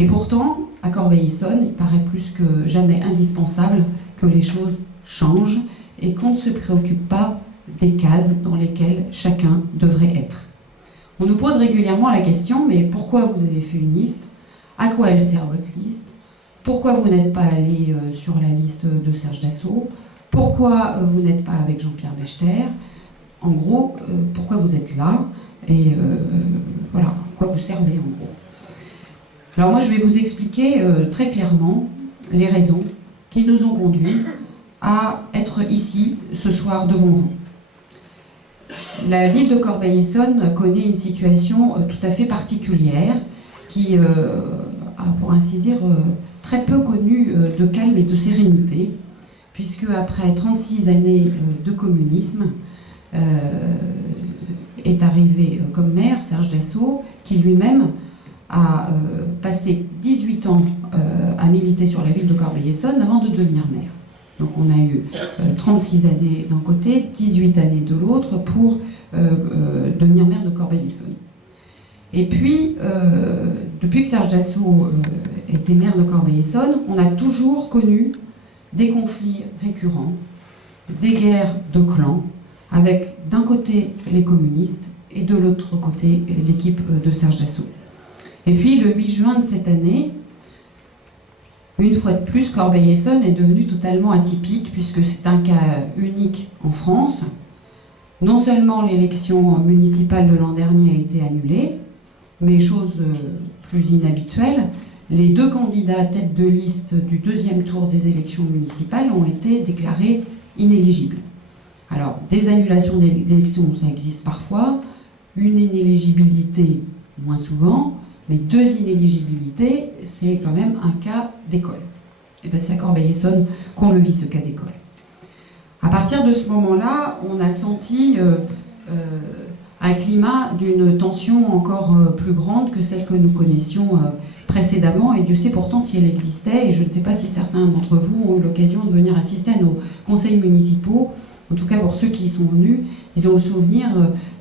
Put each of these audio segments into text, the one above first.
Et pourtant, à Corbeil-Essonnes, il paraît plus que jamais indispensable que les choses changent et qu'on ne se préoccupe pas des cases dans lesquelles chacun devrait être. On nous pose régulièrement la question, mais pourquoi vous avez fait une liste? À quoi elle sert votre liste? Pourquoi vous n'êtes pas allé sur la liste de Serge Dassault? Pourquoi vous n'êtes pas avec Jean-Pierre Bechter? En gros, pourquoi vous êtes là? Et voilà, à quoi vous servez en gros. Alors moi je vais vous expliquer très clairement les raisons qui nous ont conduits à être ici ce soir devant vous. La ville de Corbeil-Essonnes connaît une situation tout à fait particulière qui a, pour ainsi dire, très peu connu de calme et de sérénité, puisque après 36 années de communisme, est arrivé comme maire Serge Dassault, qui lui-même a passé 18 ans à militer sur la ville de Corbeil-Essonnes avant de devenir maire. Donc on a eu 36 années d'un côté, 18 années de l'autre pour devenir maire de Corbeil-Essonnes. Et puis, depuis que Serge Dassault était maire de Corbeil-Essonnes, on a toujours connu des conflits récurrents, des guerres de clans, avec d'un côté les communistes et de l'autre côté l'équipe de Serge Dassault. Et puis le 8 juin de cette année, une fois de plus, Corbeil-Essonnes est devenu totalement atypique puisque c'est un cas unique en France. Non seulement l'élection municipale de l'an dernier a été annulée, mais chose plus inhabituelle, les deux candidats tête de liste du deuxième tour des élections municipales ont été déclarés inéligibles. Alors, des annulations d'élections, ça existe parfois, une inéligibilité moins souvent, mais deux inéligibilités, c'est quand même un cas d'école. Et bien c'est à Corbeil-Essonnes qu'on le vit, ce cas d'école. À partir de ce moment-là, on a senti un climat d'une tension encore plus grande que celle que nous connaissions précédemment, et Dieu sait pourtant si elle existait, et je ne sais pas si certains d'entre vous ont eu l'occasion de venir assister à nos conseils municipaux. En tout cas, pour ceux qui y sont venus, ils ont le souvenir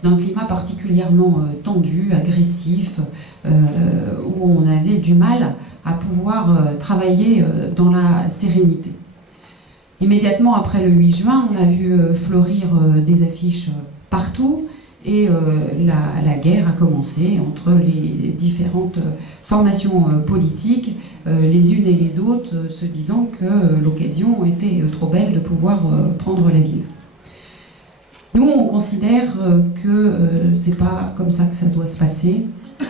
d'un climat particulièrement tendu, agressif, où on avait du mal à pouvoir travailler dans la sérénité. Immédiatement après le 8 juin, on a vu fleurir des affiches partout, et la guerre a commencé entre les différentes formations politiques, les unes et les autres, se disant que l'occasion était trop belle de pouvoir prendre la ville. Nous, on considère que c'est pas comme ça que ça doit se passer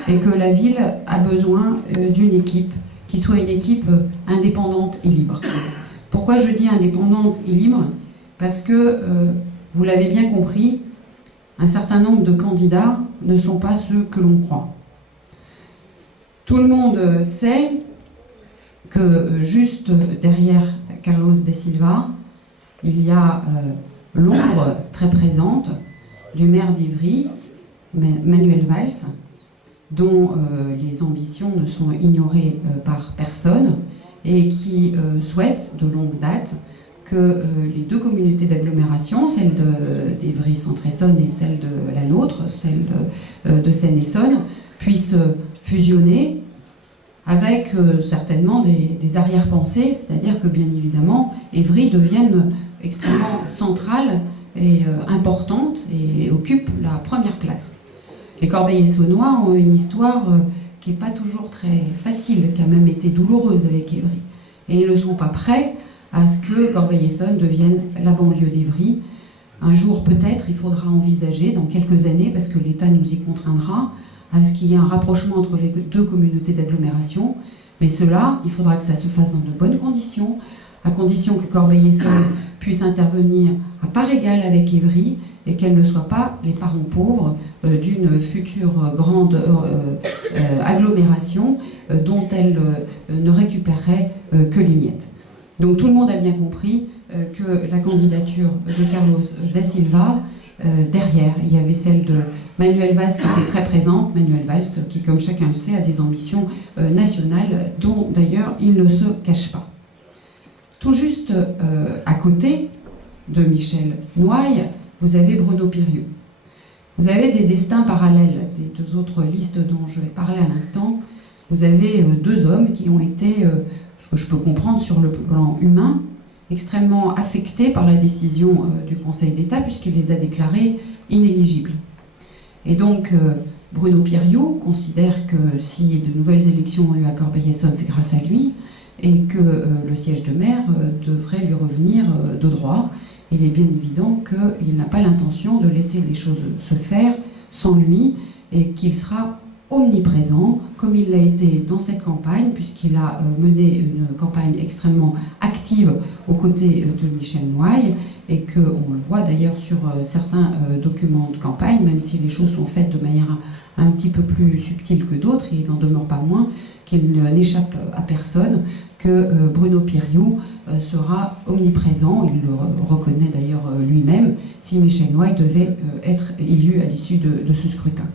et que la ville a besoin d'une équipe qui soit une équipe indépendante et libre. Pourquoi je dis indépendante et libre? Parce que, vous l'avez bien compris, un certain nombre de candidats ne sont pas ceux que l'on croit. Tout le monde sait que juste derrière Carlos da Silva, il y a l'ombre très présente du maire d'Ivry, Manuel Valls, dont les ambitions ne sont ignorées par personne et qui souhaite de longue date que les deux communautés d'agglomération, celle d'Ivry Centre-Essonne et celle de la nôtre, celle de Seine-Essonne, puissent fusionner avec certainement des arrière-pensées, c'est-à-dire que bien évidemment, Évry devienne extrêmement centrale et importante et occupe la première place. Les Corbeil-Essonnois ont une histoire qui n'est pas toujours très facile, qui a même été douloureuse avec Évry. Et ils ne sont pas prêts à ce que Corbeil-Essonnes devienne la banlieue d'Évry. Un jour peut-être, il faudra envisager, dans quelques années, parce que l'État nous y contraindra, à ce qu'il y ait un rapprochement entre les deux communautés d'agglomération. Mais cela, il faudra que ça se fasse dans de bonnes conditions, à condition que Corbeil-Essonnes puisse intervenir à part égale avec Évry et qu'elle ne soit pas les parents pauvres d'une future grande agglomération dont elle ne récupérerait que les miettes. Donc tout le monde a bien compris que la candidature de Carlos da Silva, derrière, il y avait celle de Manuel Valls qui était très présente, Manuel Valls qui, comme chacun le sait, a des ambitions nationales dont d'ailleurs il ne se cache pas. Tout juste à côté de Michel Noailles, vous avez Bruno Piriou. Vous avez des destins parallèles des deux autres listes dont je vais parler à l'instant. vous avez deux hommes qui ont été, ce que je peux comprendre sur le plan humain, extrêmement affectés par la décision du Conseil d'État, puisqu'il les a déclarés inéligibles. Et donc, Bruno Pierriou considère que si de nouvelles élections ont lieu à Corbeil-Essonnes, c'est grâce à lui, et que le siège de maire devrait lui revenir de droit. Il est bien évident qu'il n'a pas l'intention de laisser les choses se faire sans lui, et qu'il sera omniprésent, comme il l'a été dans cette campagne, puisqu'il a mené une campagne extrêmement active aux côtés de Michel Noailles, et qu'on le voit d'ailleurs sur certains documents de campagne, même si les choses sont faites de manière un petit peu plus subtile que d'autres, il n'en demeure pas moins qu'il n'échappe à personne que Bruno Pierriou sera omniprésent, il le reconnaît d'ailleurs lui-même, si Michel Noailles devait être élu à l'issue de ce scrutin.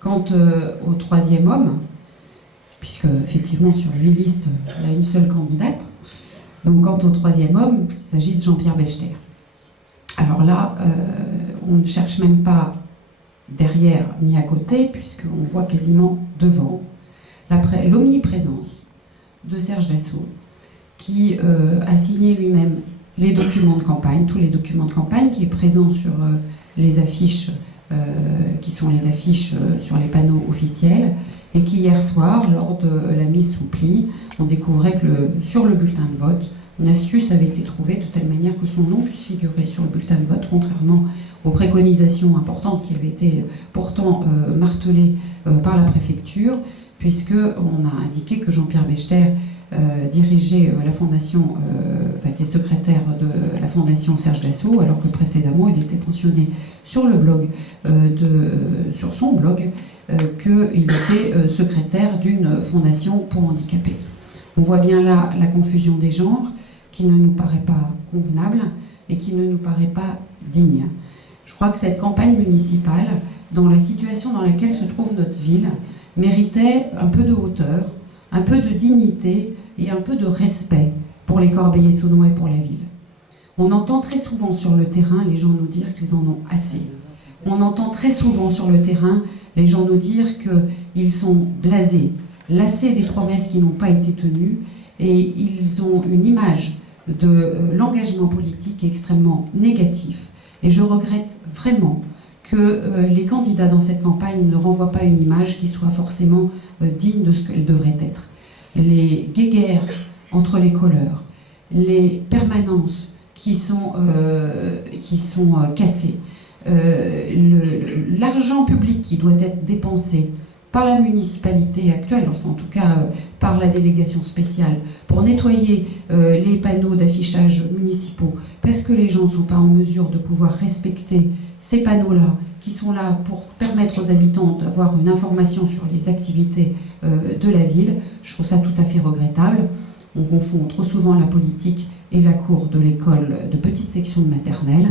Quant au troisième homme, puisque effectivement sur 8 listes, il y a une seule candidate, donc quant au troisième homme, il s'agit de Jean-Pierre Bechter. Alors là, on ne cherche même pas derrière ni à côté, puisqu'on voit quasiment devant l'omniprésence de Serge Dassault, qui a signé lui-même les documents de campagne, tous les documents de campagne, qui est présent sur les affiches, qui sont les affiches sur les panneaux officiels, et qui hier soir, lors de la mise sous pli, on découvrait que sur le bulletin de vote, une astuce avait été trouvée de telle manière que son nom puisse figurer sur le bulletin de vote, contrairement aux préconisations importantes qui avaient été pourtant martelées par la préfecture, puisqu'on a indiqué que Jean-Pierre Bechter dirigeait la fondation, était secrétaire de la fondation Serge Dassault, alors que précédemment il était mentionné sur le blog, sur son blog, qu'il était secrétaire d'une fondation pour handicapés. On voit bien là la confusion des genres, qui ne nous paraît pas convenable et qui ne nous paraît pas digne. Je crois que cette campagne municipale, dans la situation dans laquelle se trouve notre ville, méritait un peu de hauteur, un peu de dignité et un peu de respect pour les Corbeil-Essonnois et pour la ville. On entend très souvent sur le terrain les gens nous dire qu'ils en ont assez. On entend très souvent sur le terrain les gens nous dire qu'ils sont blasés, lassés des promesses qui n'ont pas été tenues, et ils ont une image de l'engagement politique extrêmement négatif. Et je regrette vraiment que les candidats dans cette campagne ne renvoient pas une image qui soit forcément digne de ce qu'elle devrait être. Les guéguerres entre les couleurs, les permanences qui sont cassées, l'argent public qui doit être dépensé par la municipalité actuelle, enfin en tout cas par la délégation spéciale, pour nettoyer les panneaux d'affichage municipaux, parce que les gens ne sont pas en mesure de pouvoir respecter ces panneaux-là, qui sont là pour permettre aux habitants d'avoir une information sur les activités de la ville. Je trouve ça tout à fait regrettable. On confond trop souvent la politique et la cour de l'école de petite section de maternelle.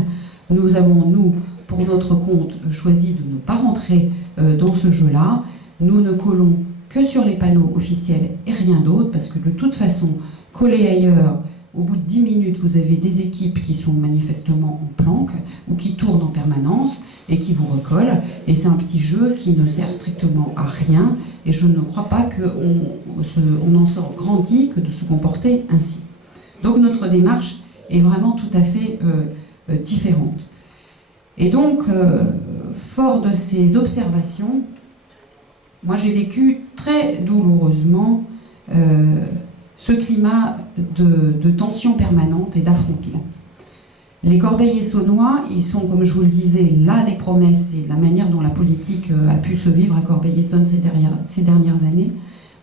Nous avons, nous, pour notre compte, choisi de ne pas rentrer dans ce jeu-là. Nous ne collons que sur les panneaux officiels et rien d'autre, parce que de toute façon, coller ailleurs, au bout de 10 minutes, vous avez des équipes qui sont manifestement en planque ou qui tournent en permanence et qui vous recollent. Et c'est un petit jeu qui ne sert strictement à rien. Et je ne crois pas qu'on en sort grandi que de se comporter ainsi. Donc notre démarche est vraiment tout à fait différente. Et donc, fort de ces observations, moi j'ai vécu très douloureusement ce climat de tension permanente et d'affrontement. Les Corbeil-Essonnois, ils sont, comme je vous le disais, là des promesses et de la manière dont la politique a pu se vivre à Corbeil-Essonnes ces dernières années,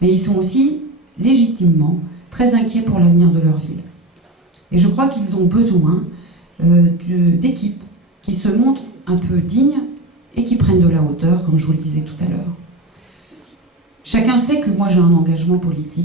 mais ils sont aussi légitimement très inquiets pour l'avenir de leur ville. Et je crois qu'ils ont besoin d'équipes qui se montrent un peu dignes et qui prennent de la hauteur, comme je vous le disais tout à l'heure. Chacun sait que moi j'ai un engagement politique